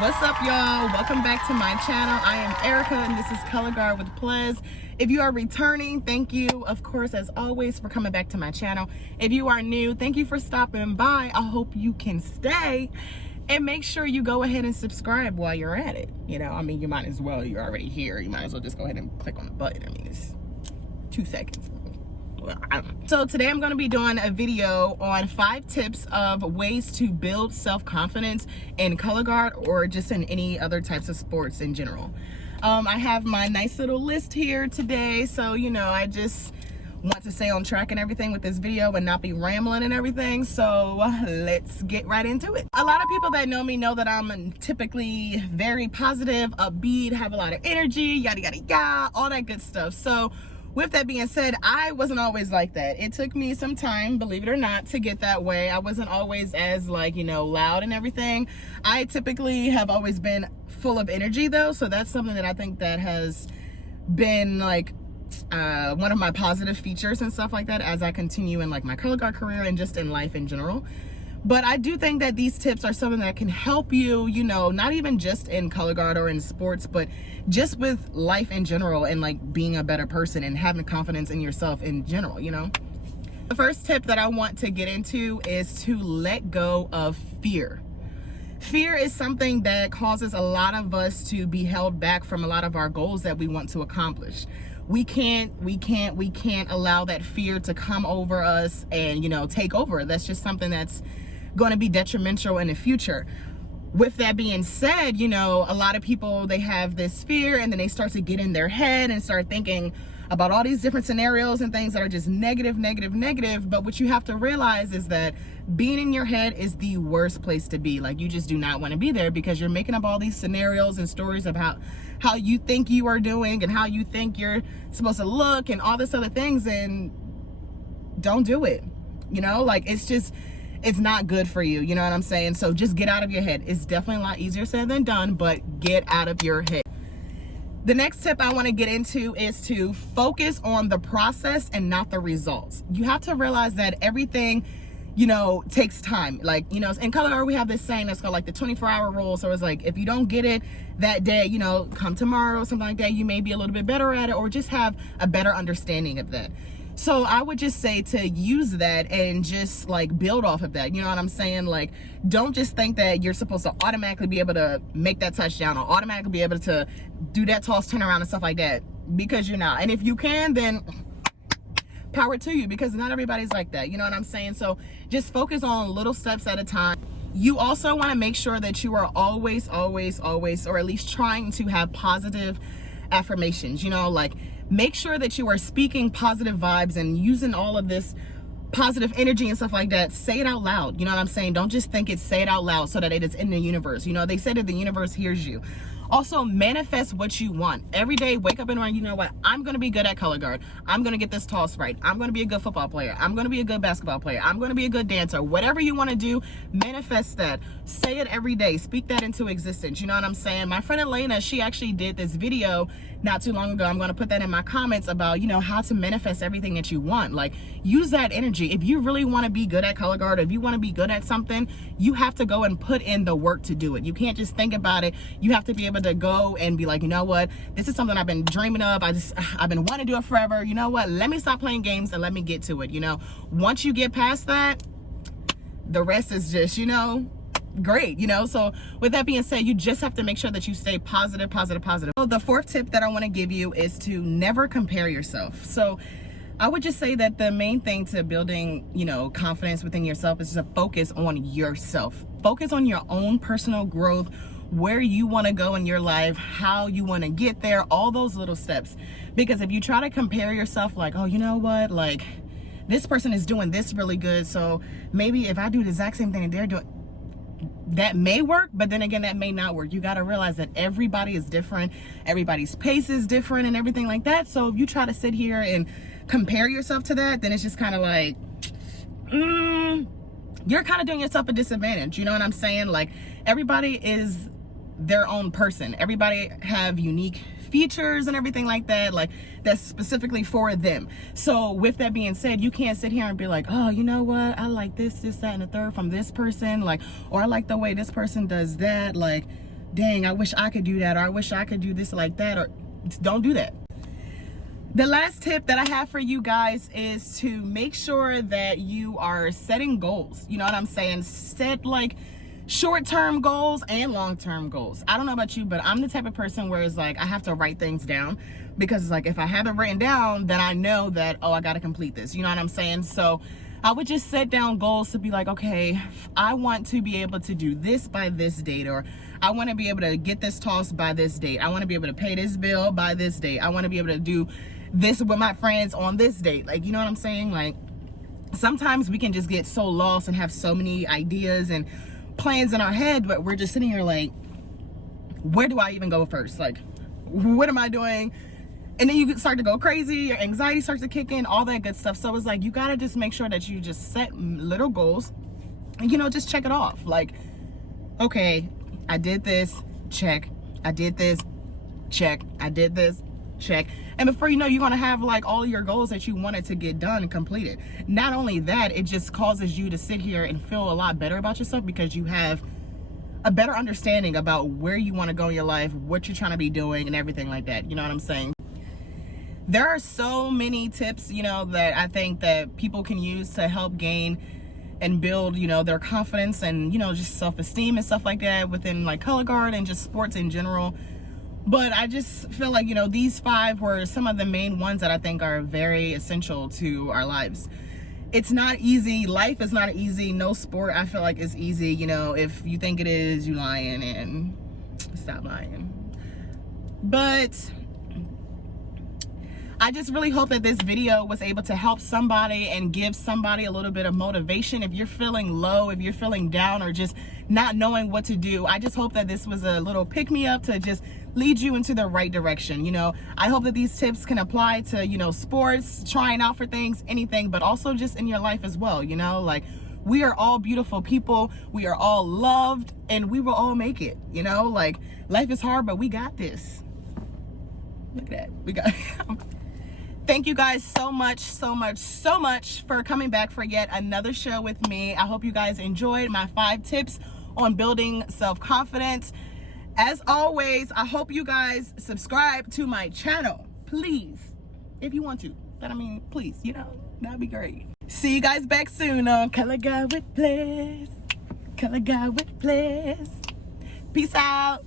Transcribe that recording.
What's up, y'all? Welcome back to my channel. I am Erica and this is Color Guard with Plez. If you are returning, thank you, of course, as always, for coming back to my channel. If you are new, thank you for stopping by. I hope you can stay. And make sure you go ahead and subscribe while you're at it. You know, I mean, you might as well. You're already here. You might as well just go ahead and click on the button. I mean, it's 2 seconds. So today I'm going to be doing a video on 5 tips of ways to build self-confidence in color guard or just in any other types of sports in general. I have my nice little list here today, so you know, I just want to stay on track and everything with this video and not be rambling and everything, so let's get right into it. A lot of people that know me know that I'm typically very positive, upbeat, have a lot of energy, yada yada yada, all that good stuff. So with that being said, I wasn't always like that. It took me some time, believe it or not, to get that way. I wasn't always as, like, you know, loud and everything. I typically have always been full of energy though, so that's something that I think that has been like one of my positive features and stuff like that as I continue in like my color guard career and just in life in general. But I do think that these tips are something that can help you, you know, not even just in color guard or in sports, but just with life in general and like being a better person and having confidence in yourself in general, you know. The first tip that I want to get into is to let go of fear. Fear is something that causes a lot of us to be held back from a lot of our goals that we want to accomplish. We can't allow that fear to come over us and, you know, take over. That's just something that's going to be detrimental in the future. With that being said, you know, a lot of people, they have this fear and then they start to get in their head and start thinking about all these different scenarios and things that are just negative. But what you have to realize is that being in your head is the worst place to be. Like, you just do not want to be there because you're making up all these scenarios and stories about how you think you are doing and how you think you're supposed to look and all this other things, and don't do it. You know, like, it's not good for you. You know what I'm saying? So just get out of your head. It's definitely a lot easier said than done, but get out of your head. The next tip I want to get into is to focus on the process and not the results. You have to realize that everything, you know, takes time. Like, you know, in color guard, we have this saying that's called like the 24-hour rule. So it's like, if you don't get it that day, you know, come tomorrow, something like that, you may be a little bit better at it or just have a better understanding of that. So I would just say to use that and just like build off of that. You know what I'm saying? Like, don't just think that you're supposed to automatically be able to make that touchdown or automatically be able to do that toss, turn around and stuff like that, because you're not. And if you can, then power to you, because not everybody's like that. You know what I'm saying? So just focus on little steps at a time. You also want to make sure that you are always, or at least trying to have positive affirmations. You know, like, make sure that you are speaking positive vibes and using all of this positive energy and stuff like that. Say it out loud. You know what I'm saying? Don't just think it, say it out loud so that it is in the universe. You know, they say that the universe hears you. Also, manifest what you want. Every day, wake up and run, you know what? I'm going to be good at color guard. I'm going to get this toss right. I'm going to be a good football player. I'm going to be a good basketball player. I'm going to be a good dancer. Whatever you want to do, manifest that. Say it every day. Speak that into existence. You know what I'm saying? My friend Elena, she actually did this video not too long ago. I'm going to put that in my comments about, you know, how to manifest everything that you want. Like, use that energy. If you really want to be good at color guard, or if you want to be good at something, you have to go and put in the work to do it. You can't just think about it. You have to be able to go and be like, you know what, this is something I've been dreaming of. I've been wanting to do it forever. You know what, let me stop playing games and let me get to it. You know, once you get past that, the rest is just, you know, great. You know, so with that being said, you just have to make sure that you stay positive. So the 4th tip that I want to give you is to never compare yourself. So I would just say that the main thing to building, you know, confidence within yourself is to focus on yourself. Focus on your own personal growth, where you want to go in your life, how you want to get there, all those little steps. Because if you try to compare yourself, like, oh, you know what, like, this person is doing this really good, so maybe if I do the exact same thing that they're doing, that may work, but then again, that may not work. You got to realize that everybody is different, everybody's pace is different and everything like that. So if you try to sit here and compare yourself to that, then it's just kind of like, you're kind of doing yourself a disadvantage. You know what I'm saying? Like, everybody is their own person. Everybody have unique features and everything like that, like that's specifically for them. So with that being said, you can't sit here and be like, oh, you know what, I like this, that, and the third from this person, like, or I like the way this person does that. Like, dang, I wish I could do that, or I wish I could do this like that, or don't do that. The last tip that I have for you guys is to make sure that you are setting goals. You know what I'm saying? Set like short-term goals and long-term goals. I don't know about you, but I'm the type of person where it's like I have to write things down, because it's like if I have it written down, then I know that, oh, I got to complete this. You know what I'm saying? So I would just set down goals to be like, okay, I want to be able to do this by this date, or I want to be able to get this tossed by this date. I want to be able to pay this bill by this date. I want to be able to do this with my friends on this date. Like, you know what I'm saying? Like, sometimes we can just get so lost and have so many ideas and plans in our head, but we're just sitting here like, where do I even go first? Like, what am I doing? And then you start to go crazy, your anxiety starts to kick in, all that good stuff. So it's like, you gotta just make sure that you just set little goals and, you know, just check it off. Like, okay, I did this, check. I did this, check. I did this, check. And before you know, you're gonna have like all your goals that you wanted to get done and completed. Not only that, it just causes you to sit here and feel a lot better about yourself, because you have a better understanding about where you want to go in your life, what you're trying to be doing, and everything like that. You know what I'm saying? There are so many tips, you know, that I think that people can use to help gain and build, you know, their confidence and, you know, just self-esteem and stuff like that within like color guard and just sports in general. But I just feel like, you know, these 5 were some of the main ones that I think are very essential to our lives. It's not easy. Life is not easy. No sport I feel like is easy. You know, if you think it is, you lying, and stop lying. But I just really hope that this video was able to help somebody and give somebody a little bit of motivation. If you're feeling low, if you're feeling down, or just not knowing what to do, I just hope that this was a little pick-me-up to just lead you into the right direction. You know, I hope that these tips can apply to, you know, sports, trying out for things, anything, but also just in your life as well. You know, like, we are all beautiful people. We are all loved, and we will all make it. You know, like, life is hard, but we got this. Look at that. We got Thank you guys so much for coming back for yet another show with me. I hope you guys enjoyed my 5 tips on building self-confidence. As always, I hope you guys subscribe to my channel, please, if you want to. But I mean, please, you know, that'd be great. See you guys back soon on Color Guard with Bliss. Color Guard with Bliss. Peace out.